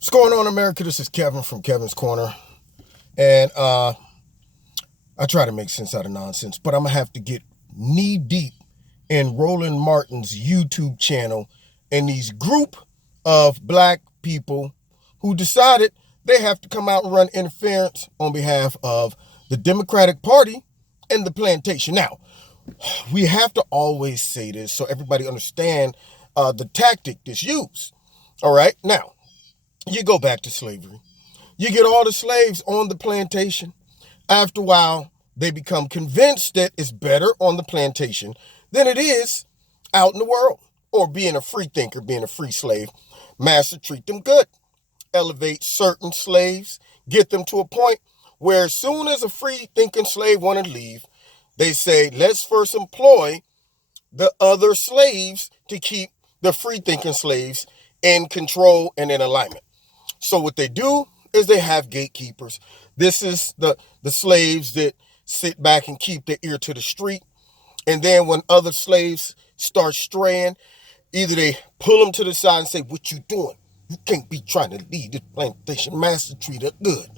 What's going on, America? This is Kevin from Kevin's Corner. And I try to make sense out of nonsense, but I'm going to have to get knee deep in Roland Martin's YouTube channel and these group of black people who decided they have to come out and run interference on behalf of the Democratic Party and the plantation. Now, we have to always say this so everybody understand the tactic that's used. All right. Now, you go back to slavery. You get all the slaves on the plantation. After a while, they become convinced that it's better on the plantation than it is out in the world. Or being a free thinker, being a free slave. Master treat them good. Elevate certain slaves. Get them to a point where as soon as a free thinking slave want to leave, they say, let's first employ the other slaves to keep the free thinking slaves in control and in alignment. So what they do is they have gatekeepers. This is the slaves that sit back and keep their ear to the street. And then when other slaves start straying, either they pull them to the side and say, what you doing? You can't be trying to lead this plantation. Master treat her good.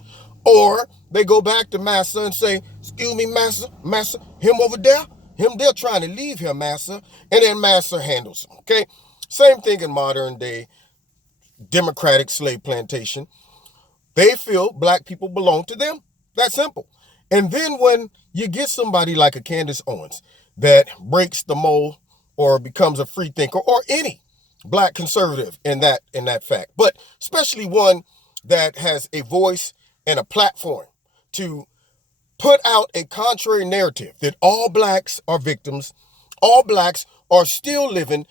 Or they go back to master and say, excuse me, master, him over there, him there trying to leave here, master. And then master handles him, okay? Same thing in modern day democratic slave plantation. They feel black people belong to them. That's simple. And then when you get somebody like a Candace Owens that breaks the mold or becomes a free thinker, or any black conservative in that fact, but especially one that has a voice and a platform to put out a contrary narrative that all blacks are victims, all blacks are still living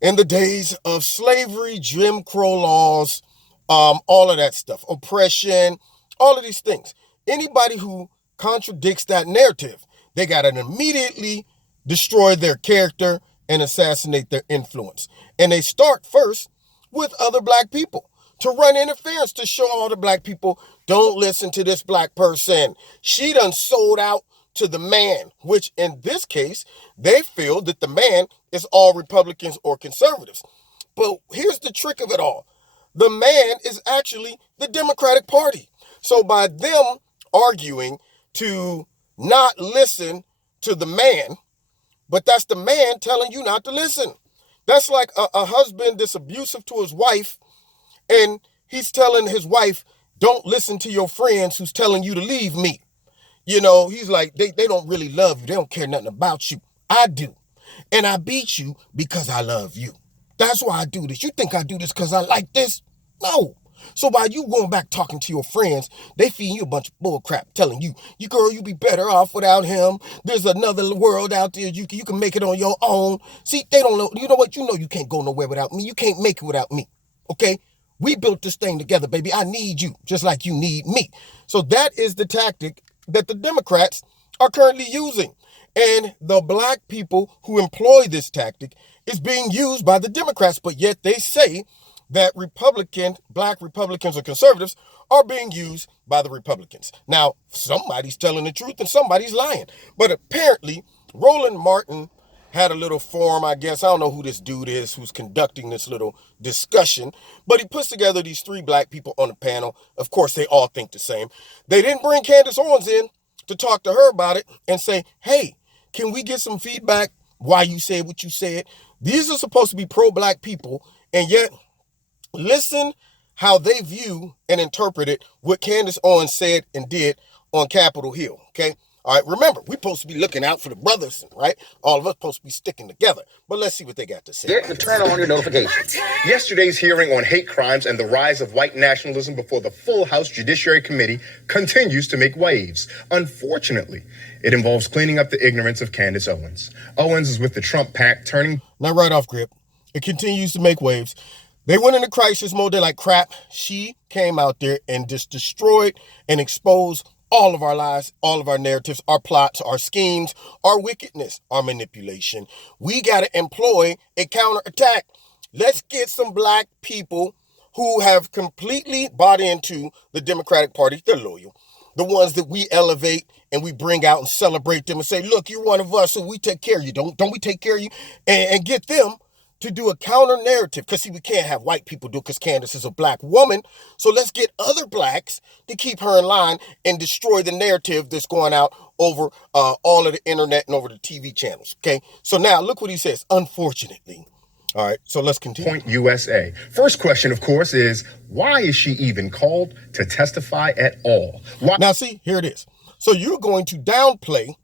in the days of slavery, Jim Crow laws, all of that stuff, oppression, all of these things. Anybody who contradicts that narrative, they got to immediately destroy their character and assassinate their influence. And they start first with other black people to run interference to show all the black people, don't listen to this black person. She done sold out to the man, which in this case, they feel that the man is all Republicans or conservatives. But here's the trick of it all. The man is actually the Democratic Party. So by them arguing to not listen to the man, but that's the man telling you not to listen. That's like a husband that's abusive to his wife, and he's telling his wife, don't listen to your friends who's telling you to leave me. You know, he's like, they don't really love you. They don't care nothing about you. I do. And I beat you because I love you. That's why I do this. You think I do this because I like this? No. So while you going back talking to your friends, they feeding you a bunch of bull crap, telling you, girl, you be better off without him. There's another world out there. You can make it on your own. See, they don't know. You know what? You know you can't go nowhere without me. You can't make it without me. Okay? We built this thing together, baby. I need you just like you need me. So that is the tactic that the Democrats are currently using. And the black people who employ this tactic is being used by the Democrats, but yet they say that black Republicans or conservatives are being used by the Republicans. Now, somebody's telling the truth and somebody's lying. But apparently, Roland Martin had a little forum, I guess. I don't know who this dude is who's conducting this little discussion, but he puts together these three black people on a panel. Of course, they all think the same. They didn't bring Candace Owens in to talk to her about it and say, hey, can we get some feedback why you said what you said? These are supposed to be pro-black people, and yet listen how they view and interpreted what Candace Owens said and did on Capitol Hill, okay? All right, remember, we're supposed to be looking out for the brothers, right? All of us supposed to be sticking together. But let's see what they got to say. Get to turn on your notifications. Yesterday's hearing on hate crimes and the rise of white nationalism before the full House Judiciary Committee continues to make waves. Unfortunately, it involves cleaning up the ignorance of Candace Owens. Owens is with the Trump PAC turning... Now, right off grip, it continues to make waves. They went into crisis mode. They're like, crap. She came out there and just destroyed and exposed all of our lies, all of our narratives, our plots, our schemes, our wickedness, our manipulation. We got to employ a counterattack. Let's get some black people who have completely bought into the Democratic Party. They're loyal. The ones that we elevate and we bring out and celebrate them and say, look, you're one of us, so we take care of you. Don't we take care of you? And get them to do a counter narrative. Because, see, we can't have white people do it because Candace is a black woman. So let's get other blacks to keep her in line and destroy the narrative that's going out over all of the internet and over the TV channels. Okay, so now look what he says. Unfortunately. All right, so let's continue. Point USA. First question, of course, is why is she even called to testify at all? Why? Now, see, here it is. So you're going to downplay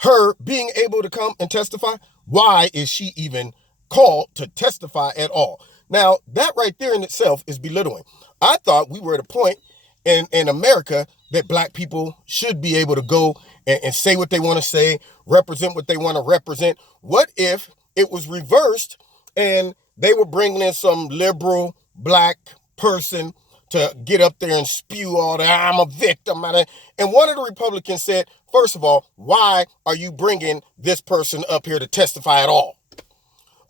her being able to come and testify. Why is she even called to testify at all? Now, that right there in itself is belittling. I thought we were at a point in America that black people should be able to go and say what they want to say, represent what they want to represent. What if it was reversed and they were bringing in some liberal black person to get up there and spew all that, I'm a victim. And one of the Republicans said, first of all, why are you bringing this person up here to testify at all?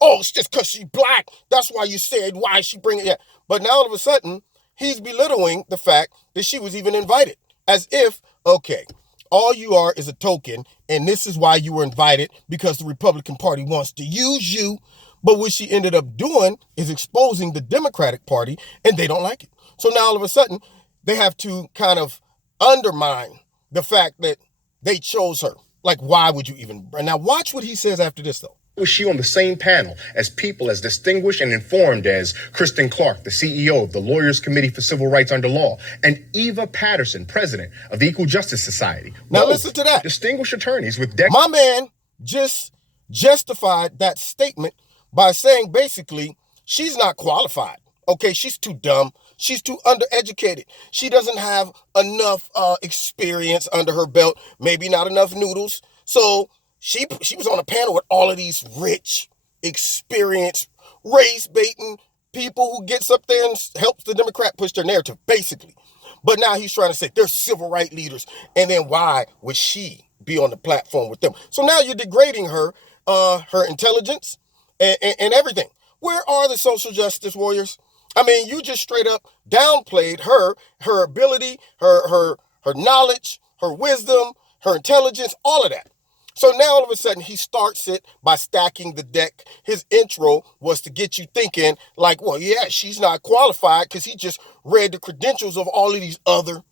Oh, it's just because she's black. That's why you said, why is she bringing it? But now all of a sudden, he's belittling the fact that she was even invited. As if, okay, all you are is a token, and this is why you were invited, because the Republican Party wants to use you. But what she ended up doing is exposing the Democratic Party, and they don't like it. So now all of a sudden, they have to kind of undermine the fact that they chose her. Like, why would you even? Now watch what he says after this, though. Was she on the same panel as people as distinguished and informed as Kristen Clark, the CEO of the Lawyers Committee for Civil Rights Under Law, and Eva Patterson, president of the Equal Justice Society? Now Both listen to that. Distinguished attorneys with My man just justified that statement by saying basically she's not qualified. Okay, she's too dumb. She's too undereducated. She doesn't have enough experience under her belt. Maybe not enough noodles. So she was on a panel with all of these rich, experienced, race-baiting people who gets up there and helps the Democrat push their narrative, basically. But now he's trying to say they're civil rights leaders. And then why would she be on the platform with them? So now you're degrading her, her intelligence and everything. Where are the social justice warriors? I mean, you just straight up downplayed her ability, her knowledge, her wisdom, her intelligence, all of that. So now all of a sudden he starts it by stacking the deck. His intro was to get you thinking like, well, yeah, she's not qualified because he just read the credentials of all of these other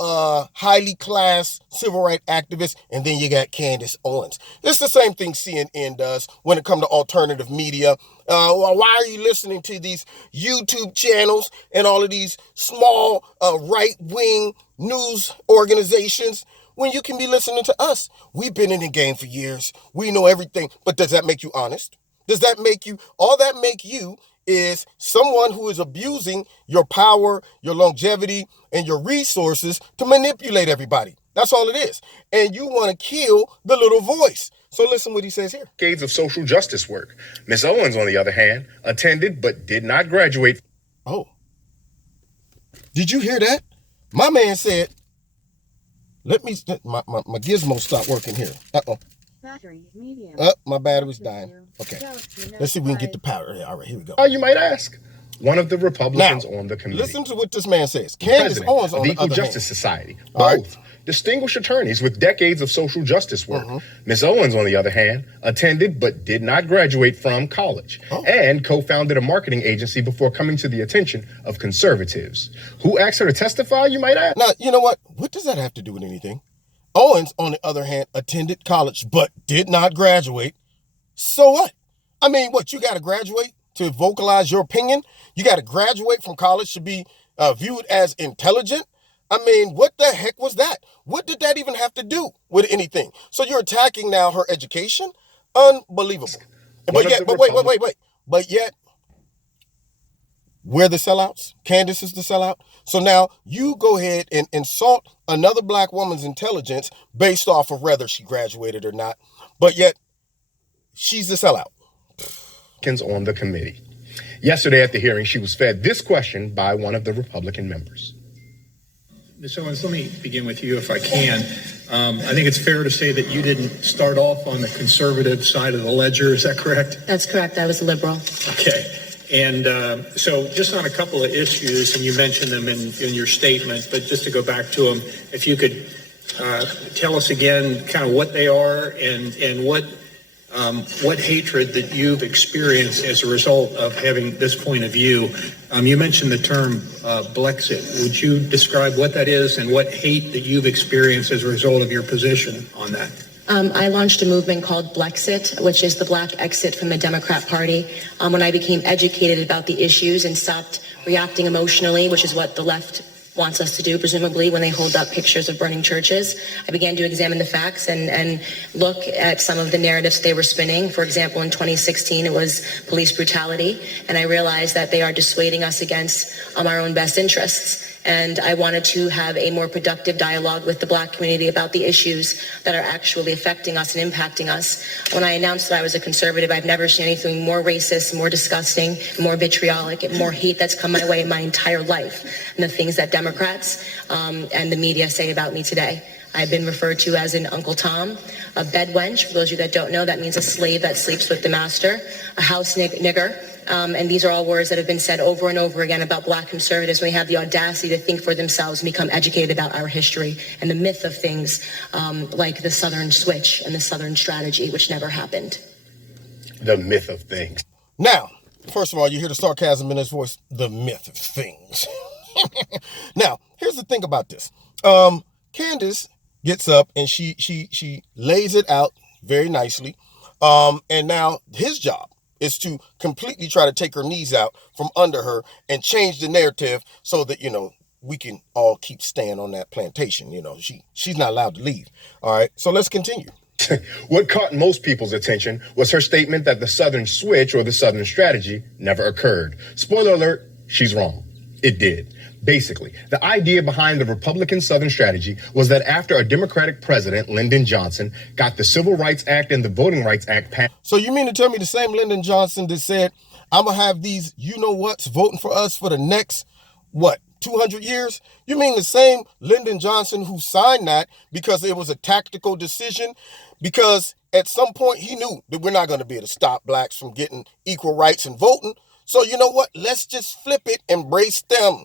highly class civil rights activists. And then you got Candace Owens. It's the same thing CNN does when it comes to alternative media. Why are you listening to these YouTube channels and all of these small right-wing news organizations when you can be listening to us? We've been in the game for years. We know everything. But does that make you honest? Does that make you, all that make you is someone who is abusing your power, your longevity, and your resources to manipulate everybody. That's all it is. And you want to kill the little voice. So listen what he says here. decades of social justice work. Ms. Owens, on the other hand, attended but did not graduate. Oh. Did you hear that? My man said, let me, my gizmo stopped working here. Uh-oh. Battery medium. My battery's dying. Okay. Let's see if we can get the power. All right, here we go. You might ask. One of the Republicans on the committee. Listen to what this man says. Candace Owens on the the Equal other Justice hand. Society. All Both distinguished attorneys with decades of social justice work. Ms. Owens, on the other hand, attended but did not graduate from college and co-founded a marketing agency before coming to the attention of conservatives. Who asked her to testify, you might ask? Now, you know what? What does that have to do with anything? Owens, on the other hand, attended college but did not graduate. So what? I mean, what, you got to graduate to vocalize your opinion? You got to graduate from college to be viewed as intelligent? I mean, what the heck was that? What did that even have to do with anything? So you're attacking now her education? Unbelievable. But wait. But yet, we're the sellouts. Candace is the sellout. So now you go ahead and insult another black woman's intelligence based off of whether she graduated or not. But yet, she's the sellout. On the committee. Yesterday at the hearing, she was fed this question by one of the Republican members. Ms. Owens, let me begin with you if I can. I think it's fair to say that you didn't start off on the conservative side of the ledger. Is that correct? That's correct. I was a liberal. Okay. And so just on a couple of issues, and you mentioned them in your statement, but just to go back to them, if you could tell us again kind of what they are and what what hatred that you've experienced as a result of having this point of view. You mentioned the term Blexit. Would you describe what that is and what hate that you've experienced as a result of your position on that? I launched a movement called Blexit, which is the black exit from the Democrat Party. When I became educated about the issues and stopped reacting emotionally, which is what the left wants us to do, presumably, when they hold up pictures of burning churches, I began to examine the facts and look at some of the narratives they were spinning. For example, in 2016, it was police brutality, and I realized that they are dissuading us against our own best interests. And I wanted to have a more productive dialogue with the black community about the issues that are actually affecting us and impacting us. When I announced that I was a conservative, I've never seen anything more racist, more disgusting, more vitriolic, and more hate that's come my way in my entire life. And the things that Democrats and the media say about me today. I've been referred to as an Uncle Tom, a bed wench. For those of you that don't know, that means a slave that sleeps with the master, a house nigger. And these are all words that have been said over and over again about black conservatives when they have the audacity to think for themselves and become educated about our history and the myth of things like the Southern switch and the Southern strategy, which never happened. The myth of things. Now, first of all, you hear the sarcasm in his voice, the myth of things. Now, here's the thing about this. Candace gets up and she lays it out very nicely. And now his job is to completely try to take her knees out from under her and change the narrative so that, we can all keep staying on that plantation. She's not allowed to leave. All right. So let's continue. What caught most people's attention was her statement that the Southern switch or the Southern strategy never occurred. Spoiler alert, she's wrong. It did. Basically, the idea behind the Republican Southern strategy was that after a Democratic president, Lyndon Johnson, got the Civil Rights Act and the Voting Rights Act passed. So you mean to tell me the same Lyndon Johnson that said, I'm going to have these you-know-whats voting for us for the next, 200 years? You mean the same Lyndon Johnson who signed that because it was a tactical decision? Because at some point he knew that we're not going to be able to stop blacks from getting equal rights and voting. So you know what? Let's just flip it, embrace them.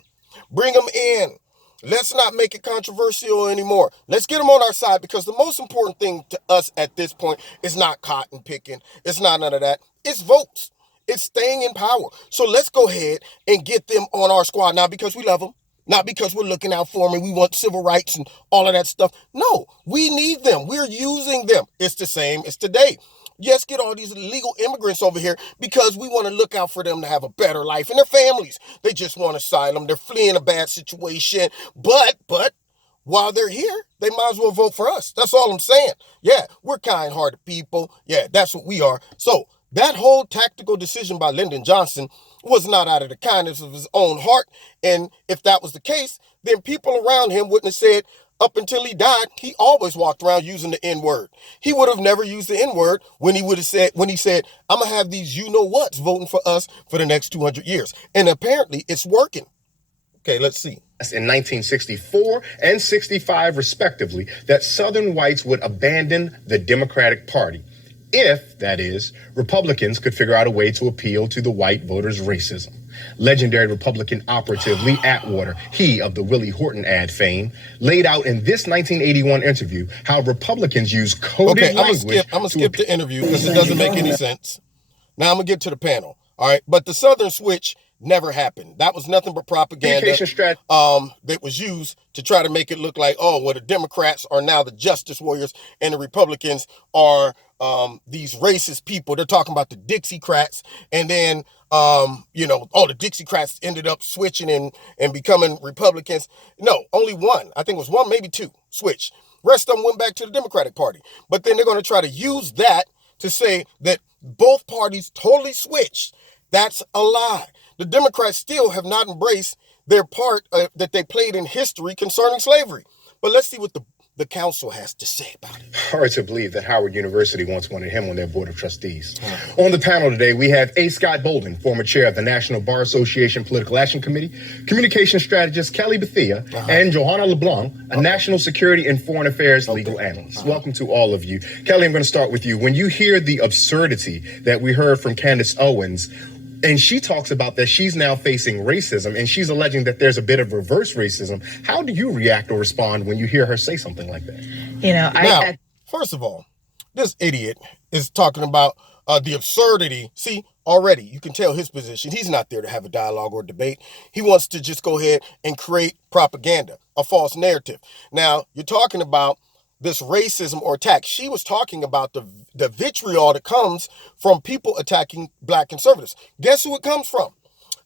Bring them in. Let's not make it controversial anymore. Let's get them on our side, because the most important thing to us at this point is not cotton picking. It's not none of that. It's votes. It's staying in power. So let's go ahead and get them on our squad. Not because we love them. Not because we're looking out for them and we want civil rights and all of that stuff. No, we need them. We're using them. It's the same as today. Yes, get all these illegal immigrants over here because we want to look out for them to have a better life and their families. They just want asylum. They're fleeing a bad situation. But while they're here, they might as well vote for us. That's all I'm saying. Yeah, we're kind-hearted people. Yeah, that's what we are. So that whole tactical decision by Lyndon Johnson was not out of the kindness of his own heart. And if that was the case, then people around him wouldn't have said, up until he died, he always walked around using the N-word. He would have never used the N-word when he said, I'm going to have these you-know-whats voting for us for the next 200 years. And apparently it's working. Okay, let's see. In 1964 and 65, respectively, that Southern whites would abandon the Democratic Party if, that is, Republicans could figure out a way to appeal to the white voters' racism. Legendary Republican operative Lee Atwater, he of the Willie Horton ad fame, laid out in this 1981 interview how Republicans use coded language. I'm going to skip the interview because it doesn't make any sense. Now I'm going to get to the panel. All right. But the Southern switch never happened. That was nothing but propaganda that was used to try to make it look like, the Democrats are now the justice warriors and the Republicans are these racist people. They're talking about the Dixiecrats, and then the Dixiecrats ended up switching and becoming Republicans. No, only one. I think it was one, maybe two switched. Rest of them went back to the Democratic Party. But then they're going to try to use that to say that both parties totally switched. That's a lie. The Democrats still have not embraced their part that they played in history concerning slavery. But let's see what the council has to say about it. Hard to believe that Howard University once wanted him on their board of trustees. On the panel today, we have A. Scott Bolden, former chair of the National Bar Association Political Action Committee, communication strategist Kelly Bethea, and Johanna LeBlanc, a national security and foreign affairs legal analyst. Welcome to all of you. Kelly, I'm going to start with you. When you hear the absurdity that we heard from Candace Owens, and she talks about that she's now facing racism, and she's alleging that there's a bit of reverse racism. How do you react or respond when you hear her say something like that? First of all, this idiot is talking about the absurdity. See, already you can tell his position. He's not there to have a dialogue or debate. He wants to just go ahead and create propaganda, a false narrative. Now, you're talking about this racism or attack. She was talking about the vitriol that comes from people attacking black conservatives. Guess who it comes from?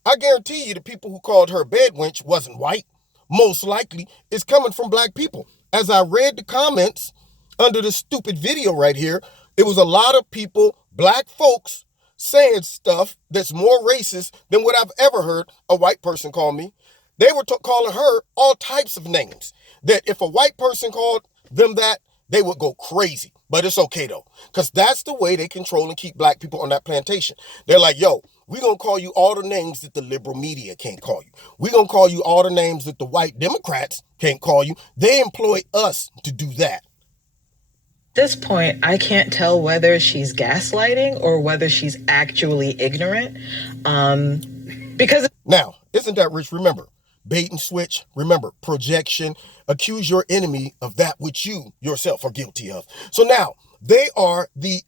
I guarantee you the people who called her a bed wench wasn't white. Most likely it's coming from black people. As I read the comments under this stupid video right here, it was a lot of people, black folks, saying stuff that's more racist than what I've ever heard a white person call me. They were calling her all types of names that if a white person called them that, they would go crazy. But it's okay though, because that's the way they control and keep black people on that plantation. They're like, yo, we're going to call you all the names that the liberal media can't call you. We're going to call you all the names that the white Democrats can't call you. They employ us to do that. At this point, I can't tell whether she's gaslighting or whether she's actually ignorant. Because now, isn't that rich? Remember, bait and switch. Remember, projection. Accuse your enemy of that which you yourself are guilty of. So now they are the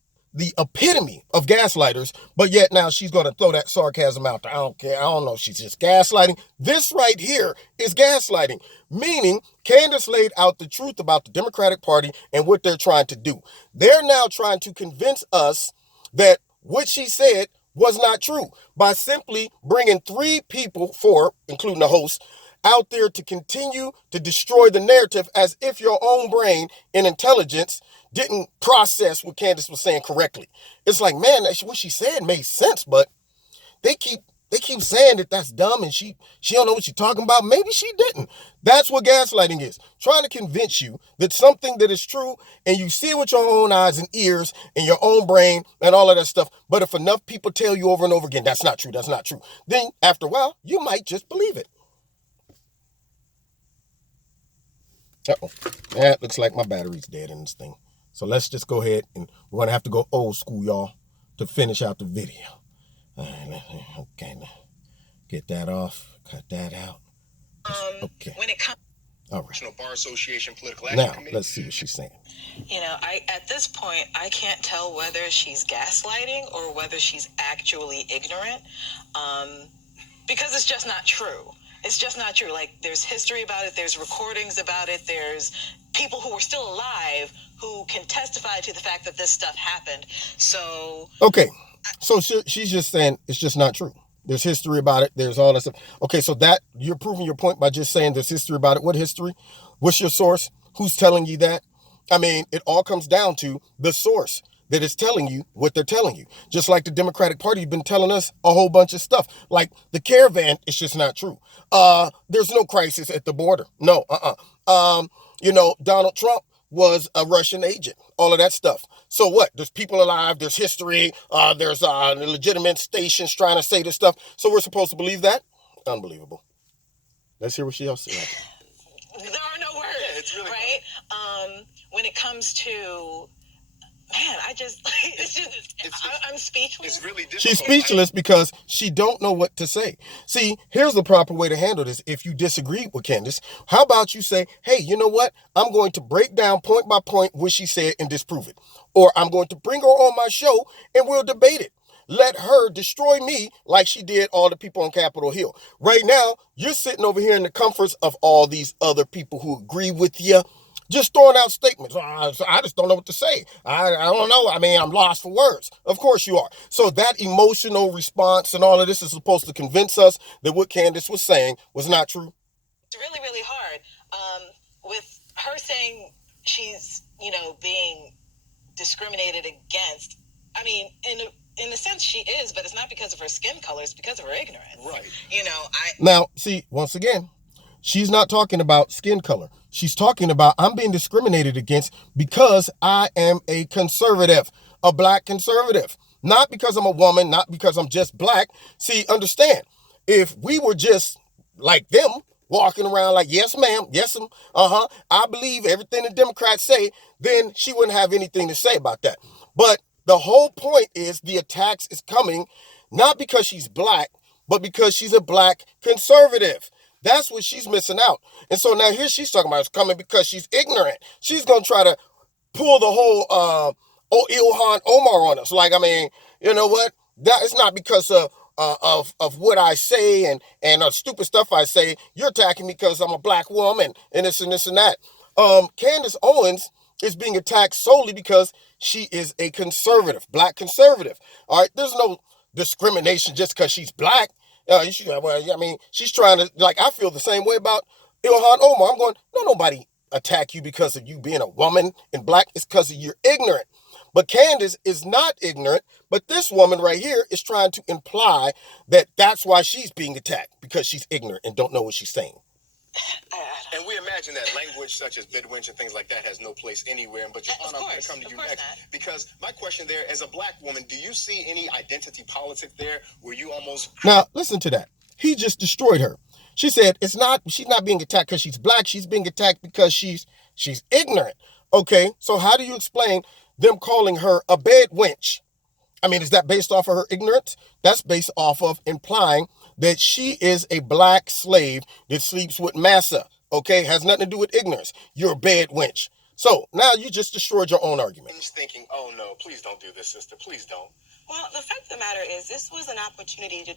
epitome of gaslighters, but yet now she's going to throw that sarcasm out there. I don't care. I don't know. She's just gaslighting. This right here is gaslighting, meaning Candace laid out the truth about the Democratic Party and what they're trying to do. They're now trying to convince us that what she said was not true by simply bringing 3 people, 4, including the host, out there to continue to destroy the narrative as if your own brain and intelligence didn't process what Candace was saying correctly. It's like, man, what she said made sense, but they keep saying that that's dumb and she don't know what she's talking about. Maybe she didn't. That's what gaslighting is. Trying to convince you that something that is true and you see it with your own eyes and ears and your own brain and all of that stuff. But if enough people tell you over and over again, that's not true, that's not true, then after a while, you might just believe it. Uh-oh. That looks like my battery's dead in this thing. So let's just go ahead and we're going to have to go old school, y'all, to finish out the video. All right, okay, now get that off, cut that out. Okay. when it comes, All right. National Bar Association Political Action Now, Committee. let's see what she's saying. at this point, I can't tell whether she's gaslighting or whether she's actually ignorant, because it's just not true. It's just not true. Like, there's history about it. There's recordings about it. There's people who are still alive who can testify to the fact that this stuff happened. So... Okay, so she's just saying it's just not true. There's history about it. There's all that stuff. Okay, so that you're proving your point by just saying there's history about it. What history? What's your source? Who's telling you that? I mean, it all comes down to the source that is telling you what they're telling you. Just like the Democratic Party has been telling us a whole bunch of stuff. Like the caravan, it's just not true. There's no crisis at the border. No, Donald Trump was a Russian agent, all of that stuff. So what? There's people alive, there's history, there's legitimate stations trying to say this stuff. So we're supposed to believe that? Unbelievable. Let's hear what she else said. There are no words, really right? When it comes to... Man, I'm speechless. It's really difficult. She's speechless because she don't know what to say. See, here's the proper way to handle this. If you disagree with Candace, how about you say, hey, you know what? I'm going to break down point by point what she said and disprove it. Or I'm going to bring her on my show and we'll debate it. Let her destroy me like she did all the people on Capitol Hill. Right now, you're sitting over here in the comforts of all these other people who agree with you. Just throwing out statements. I just don't know what to say. I don't know. I mean, I'm lost for words. Of course you are. So that emotional response and all of this is supposed to convince us that what Candace was saying was not true. It's really, really hard. With her saying she's, being discriminated against. I mean, in a sense she is, but it's not because of her skin color. It's because of her ignorance. Right. Now, see, once again, she's not talking about skin color. She's talking about I'm being discriminated against because I am a conservative, a black conservative. Not because I'm a woman, not because I'm just black. See, understand, if we were just like them, walking around like, yes, ma'am, yes, I believe everything the Democrats say, then she wouldn't have anything to say about that. But the whole point is the attacks is coming not because she's black, but because she's a black conservative. That's what she's missing out. And so now here she's talking about it's coming because she's ignorant. She's going to try to pull the whole Ilhan Omar on us. Like, I mean, you know what? That is not because of what I say and stupid stuff I say. You're attacking me because I'm a black woman and this and this and that. Candace Owens is being attacked solely because she is a conservative, black conservative. All right, there's no discrimination just because she's black. Well, I mean, she's trying to, like, I feel the same way about Ilhan Omar. I'm going, no, nobody attack you because of you being a woman and black. It's because of you're ignorant. But Candace is not ignorant, but this woman right here is trying to imply that that's why she's being attacked, because she's ignorant and don't know what she's saying. And we imagine that language such as bidwinch and things like that has no place anywhere. But Johanna, I'm going to come to you next. Because my question there, as a black woman, do you see any identity politics there where you almost... Now, listen to that. He just destroyed her. She said she's not being attacked because she's black. She's being attacked because she's ignorant. Okay, so how do you explain them calling her a bedwench? I mean, is that based off of her ignorance? That's based off of implying that she is a black slave that sleeps with massa. Okay, has nothing to do with ignorance. You're a bedwench. So now you just destroyed your own argument. I'm just thinking, oh no, please don't do this, sister. Please don't. Well, the fact of the matter is, this was an opportunity to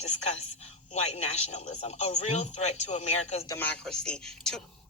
discuss white nationalism, a real threat to America's democracy,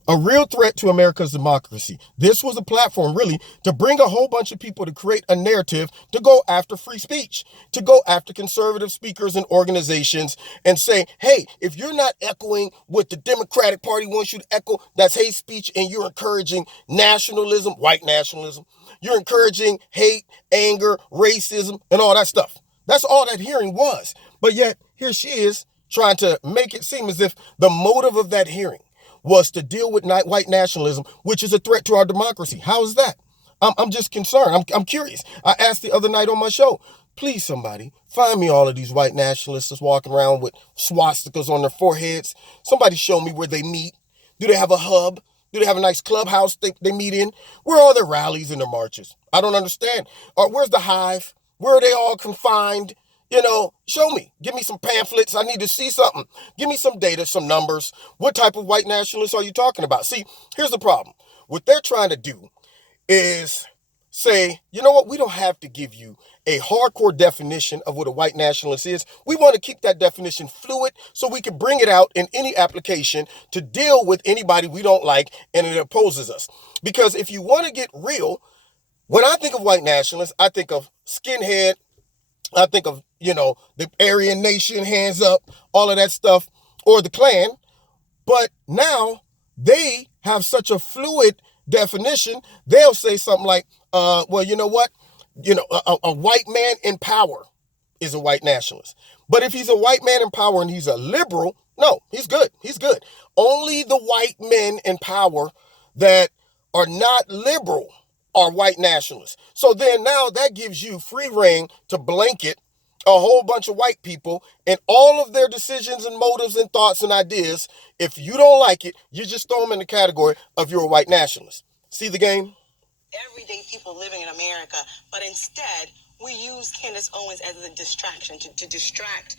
A real threat to America's democracy. This was a platform, really, to bring a whole bunch of people to create a narrative to go after free speech, to go after conservative speakers and organizations and say, hey, if you're not echoing what the Democratic Party wants you to echo, that's hate speech, and you're encouraging nationalism, white nationalism. You're encouraging hate, anger, racism, and all that stuff. That's all that hearing was. But yet, here she is trying to make it seem as if the motive of that hearing was to deal with white nationalism, which is a threat to our democracy. How is that? I'm just concerned. I'm curious. I asked the other night on my show, please somebody find me all of these white nationalists that's walking around with swastikas on their foreheads. Somebody show me where they meet. Do they have a hub? Do they have a nice clubhouse they meet in? Where are their rallies and their marches? I don't understand. Or where's the hive? Where are they all confined? You know, show me. Give me some pamphlets. I need to see something. Give me some data, some numbers. What type of white nationalists are you talking about? See, here's the problem. What they're trying to do is say, you know what? We don't have to give you a hardcore definition of what a white nationalist is. We want to keep that definition fluid so we can bring it out in any application to deal with anybody we don't like and it opposes us. Because if you want to get real, when I think of white nationalists, I think of skinhead. I think of, the Aryan Nation, hands up, all of that stuff, or the Klan. But now they have such a fluid definition. They'll say something like, well, you know what? A white man in power is a white nationalist. But if he's a white man in power and he's a liberal, no, he's good. He's good. Only the white men in power that are not liberal are white nationalists. So then now that gives you free reign to blanket a whole bunch of white people and all of their decisions and motives and thoughts and ideas. If you don't like it, you just throw them in the category of you're a white nationalist. See the game? Everyday people living in America, but instead we use Candace Owens as a distraction to distract.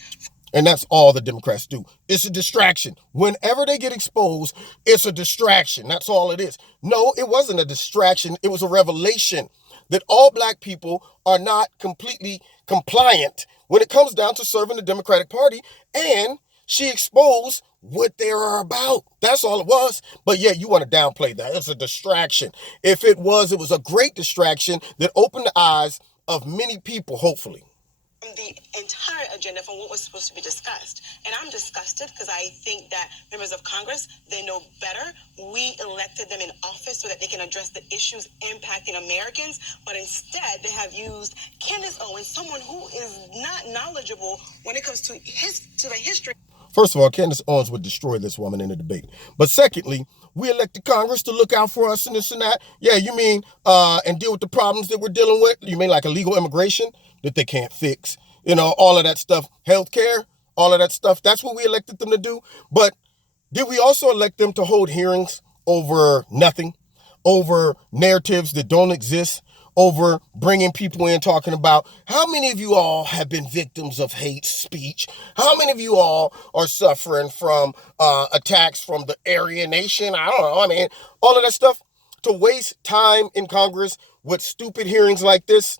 And that's all the Democrats do. It's a distraction. Whenever they get exposed, it's a distraction. That's all it is. No, it wasn't a distraction. It was a revelation that all black people are not completely compliant when it comes down to serving the Democratic Party. And she exposed what they are about. That's all it was. But yeah, you want to downplay that. It's a distraction. If it was a great distraction that opened the eyes of many people, hopefully. The entire agenda from what was supposed to be discussed. And I'm disgusted because I think that members of Congress, they know better. We elected them in office so that they can address the issues impacting Americans. But instead, they have used Candace Owens, someone who is not knowledgeable when it comes to the history. First of all, Candace Owens would destroy this woman in a debate. But secondly, we elected Congress to look out for us and this and that. Yeah, you mean, and deal with the problems that we're dealing with? You mean like illegal immigration that they can't fix? All of that stuff, healthcare, all of that stuff. That's what we elected them to do. But did we also elect them to hold hearings over nothing, over narratives that don't exist, over bringing people in talking about how many of you all have been victims of hate speech? How many of you all are suffering from attacks from the Aryan Nation? I don't know. I mean, all of that stuff. To waste time in Congress with stupid hearings like this.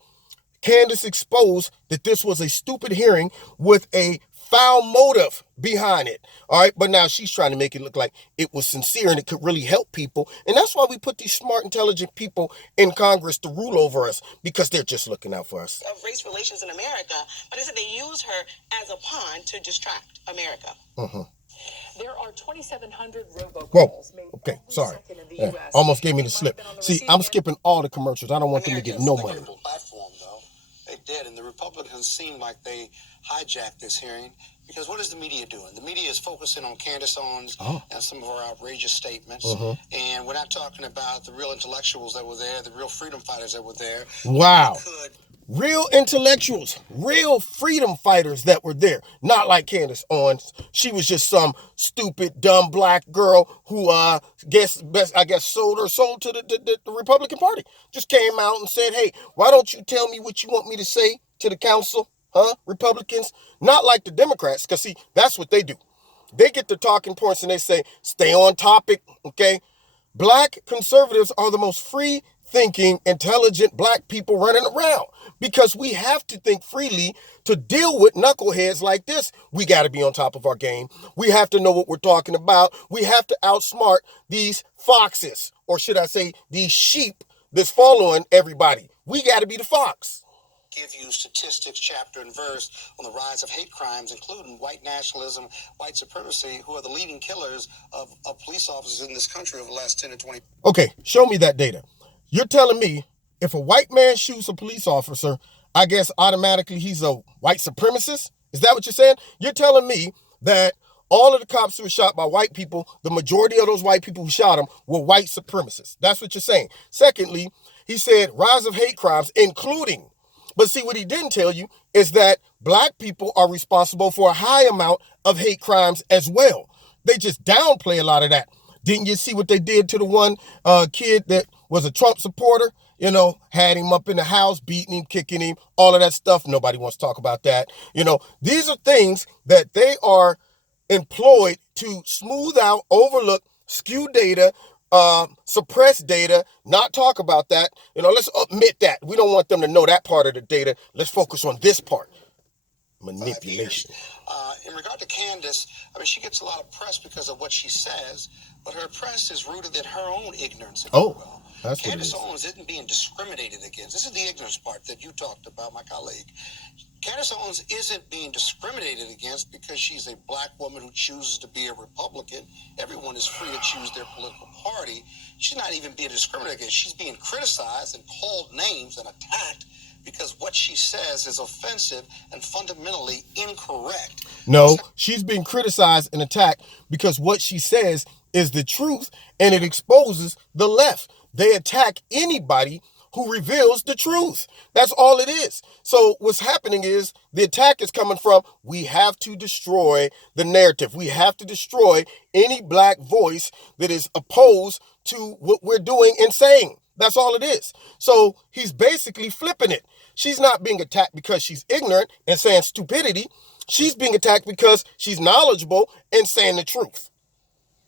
Candace exposed that this was a stupid hearing with a foul motive behind it. All right. But now she's trying to make it look like it was sincere and it could really help people. And that's why we put these smart, intelligent people in Congress to rule over us, because they're just looking out for us. Of race relations in America, but they said they use her as a pawn to distract America. There are 2,700 robocalls. Whoa. Made Okay. every Sorry. second in the Yeah, US. almost gave me the slip. See, I'm skipping all the commercials. I don't want them to get no money. Platform, though. They did, and the Republicans seem like they hijacked this hearing, because what is the media doing? The media is focusing on Candace Owens and some of her outrageous statements, and we're not talking about the real intellectuals that were there, the real freedom fighters that were there. Wow. Real intellectuals, real freedom fighters that were there. Not like Candace Owens. She was just some stupid, dumb black girl who I guess sold her soul to the Republican Party. Just came out and said, hey, why don't you tell me what you want me to say to the council, Republicans? Not like the Democrats, because see, that's what they do. They get the talking points and they say, stay on topic, okay? Black conservatives are the most free-thinking, intelligent black people running around, because we have to think freely to deal with knuckleheads like this. We got to be on top of our game. We have to know what we're talking about. We have to outsmart these foxes, or should I say these sheep that's following everybody. We got to be the fox. Give you statistics, chapter and verse, on the rise of hate crimes, including white nationalism, white supremacy, who are the leading killers of police officers in this country over the last 10 to 20. Okay, show me that data. You're telling me if a white man shoots a police officer, I guess automatically he's a white supremacist? Is that what you're saying? You're telling me that all of the cops who were shot by white people, the majority of those white people who shot them were white supremacists. That's what you're saying. Secondly, he said rise of hate crimes, including. But see, what he didn't tell you is that black people are responsible for a high amount of hate crimes as well. They just downplay a lot of that. Didn't you see what they did to the one kid that was a Trump supporter? You know, had him up in the house, beating him, kicking him, all of that stuff. Nobody wants to talk about that. You know, these are things that they are employed to smooth out, overlook, skew data, suppress data, not talk about that. You know, let's admit that. We don't want them to know that part of the data. Let's focus on this part. Manipulation. In regard to Candace, I mean, she gets a lot of press because of what she says, but her press is rooted in her own ignorance. If you will. That's Candace Owens isn't being discriminated against. This is the ignorance part that you talked about, my colleague. Candace Owens isn't being discriminated against because she's a black woman who chooses to be a Republican. Everyone is free to choose their political party. She's not even being discriminated against. She's being criticized and called names and attacked because what she says is offensive and fundamentally incorrect. No, she's being criticized and attacked because what she says is the truth, and it exposes the left. They attack anybody who reveals the truth. That's all it is. So what's happening is the attack is coming from, we have to destroy the narrative. We have to destroy any black voice that is opposed to what we're doing and saying. That's all it is. So he's basically flipping it. She's not being attacked because she's ignorant and saying stupidity. She's being attacked because she's knowledgeable and saying the truth.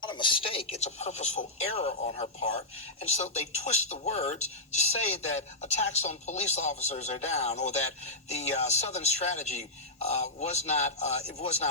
Not a mistake, it's a purposeful error on her part, and so they twist the words to say that attacks on police officers are down, or that the Southern strategy was not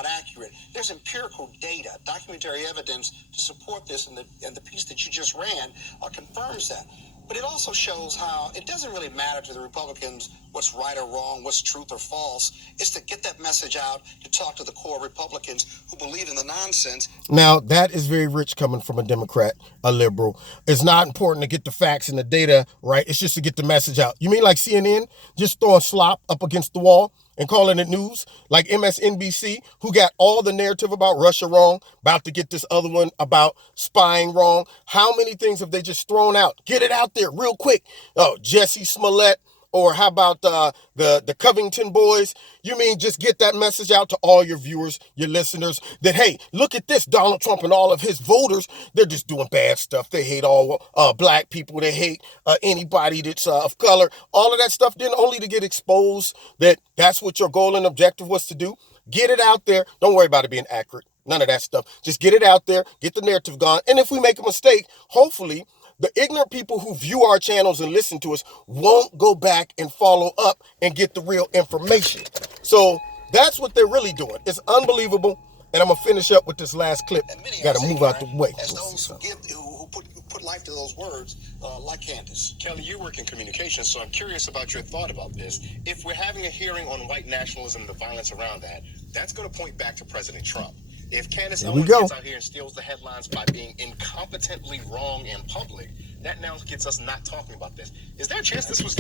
accurate. There's empirical data, documentary evidence to support this, and the piece that you just ran confirms that. But it also shows how it doesn't really matter to the Republicans what's right or wrong, what's truth or false. It's to get that message out, to talk to the core Republicans who believe in the nonsense. Now, that is very rich coming from a Democrat, a liberal. It's not important to get the facts and the data right. It's just to get the message out. You mean like CNN just throwing slop up against the wall and calling it news? Like MSNBC, who got all the narrative about Russia wrong, about to get this other one about spying wrong. How many things have they just thrown out? Get it out there real quick. Oh, Jesse Smollett. Or how about the Covington boys? You mean just get that message out to all your viewers, your listeners, that, hey, look at this, Donald Trump and all of his voters. They're just doing bad stuff. They hate all black people. They hate anybody that's of color. All of that stuff, then only to get exposed that that's what your goal and objective was to do. Get it out there. Don't worry about it being accurate. None of that stuff. Just get it out there. Get the narrative gone. And if we make a mistake, hopefully The ignorant people who view our channels and listen to us won't go back and follow up and get the real information. So that's what they're really doing. It's unbelievable. And I'm going to finish up with this last clip. Got to move out the way. As those who put life to those words, like Candace. Kelly, you work in communications, so I'm curious about your thought about this. If we're having a hearing on white nationalism and the violence around that, that's going to point back to President Trump. If Candace Owens gets out here and steals the headlines by being incompetently wrong in public, that now gets us not talking about this. Is there a chance this was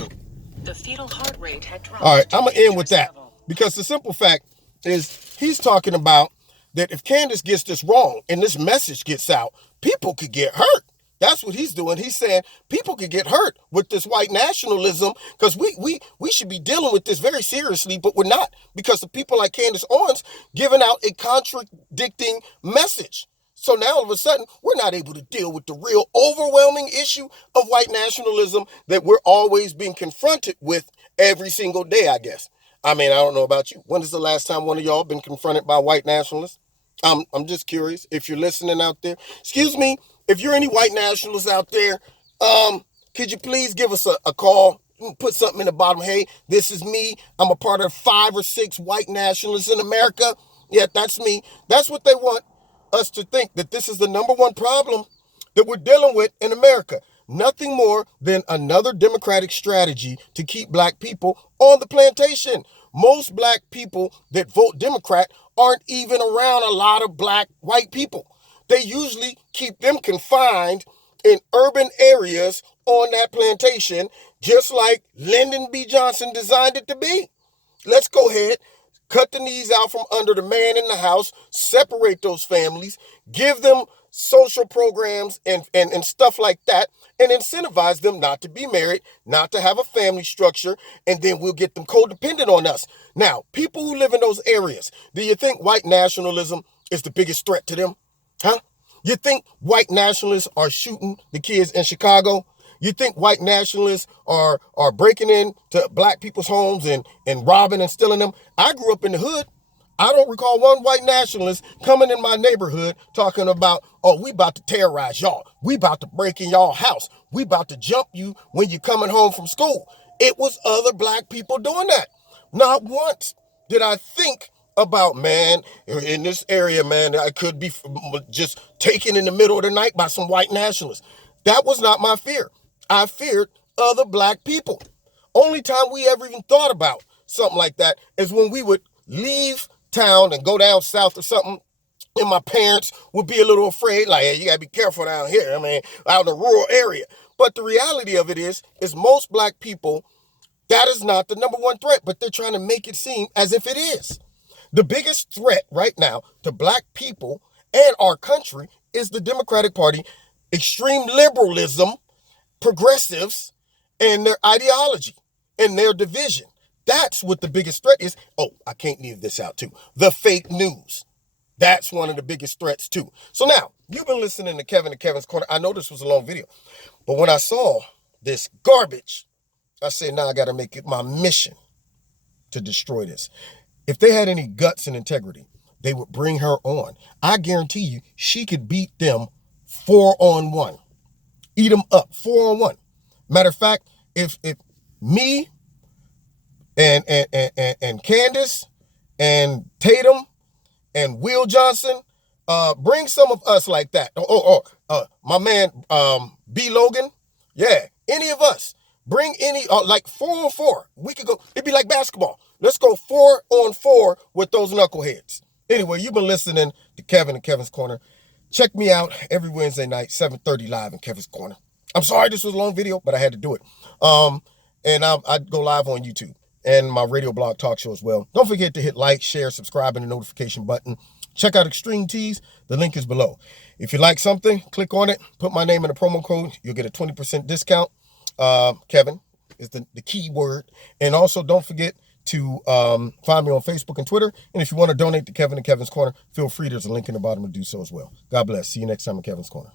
The fetal heart rate had dropped. All right, I'm going to end with that. Because the simple fact is he's talking about that if Candace gets this wrong and this message gets out, people could get hurt. That's what he's doing. He's saying people could get hurt with this white nationalism because we should be dealing with this very seriously, but we're not because of people like Candace Owens giving out a contradicting message. So now all of a sudden, we're not able to deal with the real overwhelming issue of white nationalism that we're always being confronted with every single day, I guess. I mean, I don't know about you. When is the last time one of y'all been confronted by white nationalists? I'm just curious if you're listening out there. Excuse me, if you're any white nationalists out there, could you please give us a call? Put something in the bottom. Hey, this is me. I'm a part of 5 or 6 white nationalists in America. Yeah, that's me. That's what they want us to think, that this is the number one problem that we're dealing with in America. Nothing more than another Democratic strategy to keep black people on the plantation. Most black people that vote Democrat aren't even around a lot of black white people. They usually keep them confined in urban areas on that plantation, just like Lyndon B. Johnson designed it to be. Let's go ahead, cut the knees out from under the man in the house, separate those families, give them social programs and stuff like that, and incentivize them not to be married, not to have a family structure, and then we'll get them codependent on us. Now, people who live in those areas, do you think white nationalism is the biggest threat to them? Huh? You think white nationalists are shooting the kids in Chicago? You think white nationalists are breaking into black people's homes and robbing and stealing them? I grew up in the hood. I don't recall one white nationalist coming in my neighborhood talking about, oh, we about to terrorize y'all. We about to break in y'all house. We about to jump you when you're coming home from school. It was other black people doing that. Not once did I think about, man, in this area, man, I could be just taken in the middle of the night by some white nationalists. That was not my fear. I feared other black people. Only time we ever even thought about something like that is when we would leave town and go down south or something, and my parents would be a little afraid, like, hey, you gotta be careful down here, I mean, out in the rural area. But the reality of it is most black people, that is not the number one threat, but they're trying to make it seem as if it is. The biggest threat right now to black people and our country is the Democratic Party, extreme liberalism, progressives, and their ideology and their division. That's what the biggest threat is. Oh, I can't leave this out too. The fake news. That's one of the biggest threats too. So now, you've been listening to Kevin and Kevin's Corner. I know this was a long video, but when I saw this garbage, I said, now I got to make it my mission to destroy this. If they had any guts and integrity, they would bring her on. I guarantee you, she could beat them 4-on-1. Eat them up 4-on-1. Matter of fact, if me and Candace and Tatum and Will Johnson, bring some of us like that. My man B. Logan, yeah, any of us. Bring any, like 4-on-4. We could go, it'd be like basketball. Let's go 4-on-4 with those knuckleheads. Anyway, you've been listening to Kevin and Kevin's Corner. Check me out every Wednesday night, 7:30 live in Kevin's Corner. I'm sorry this was a long video, but I had to do it. And I go live on YouTube and my radio blog talk show as well. Don't forget to hit like, share, subscribe, and the notification button. Check out Extreme Tees. The link is below. If you like something, click on it. Put my name in the promo code. You'll get a 20% discount. Kevin is the key word. And also don't forget to find me on Facebook and Twitter. And if you want to donate to Kevin and Kevin's Corner, feel free. There's a link in the bottom to do so as well. God bless. See you next time in Kevin's Corner.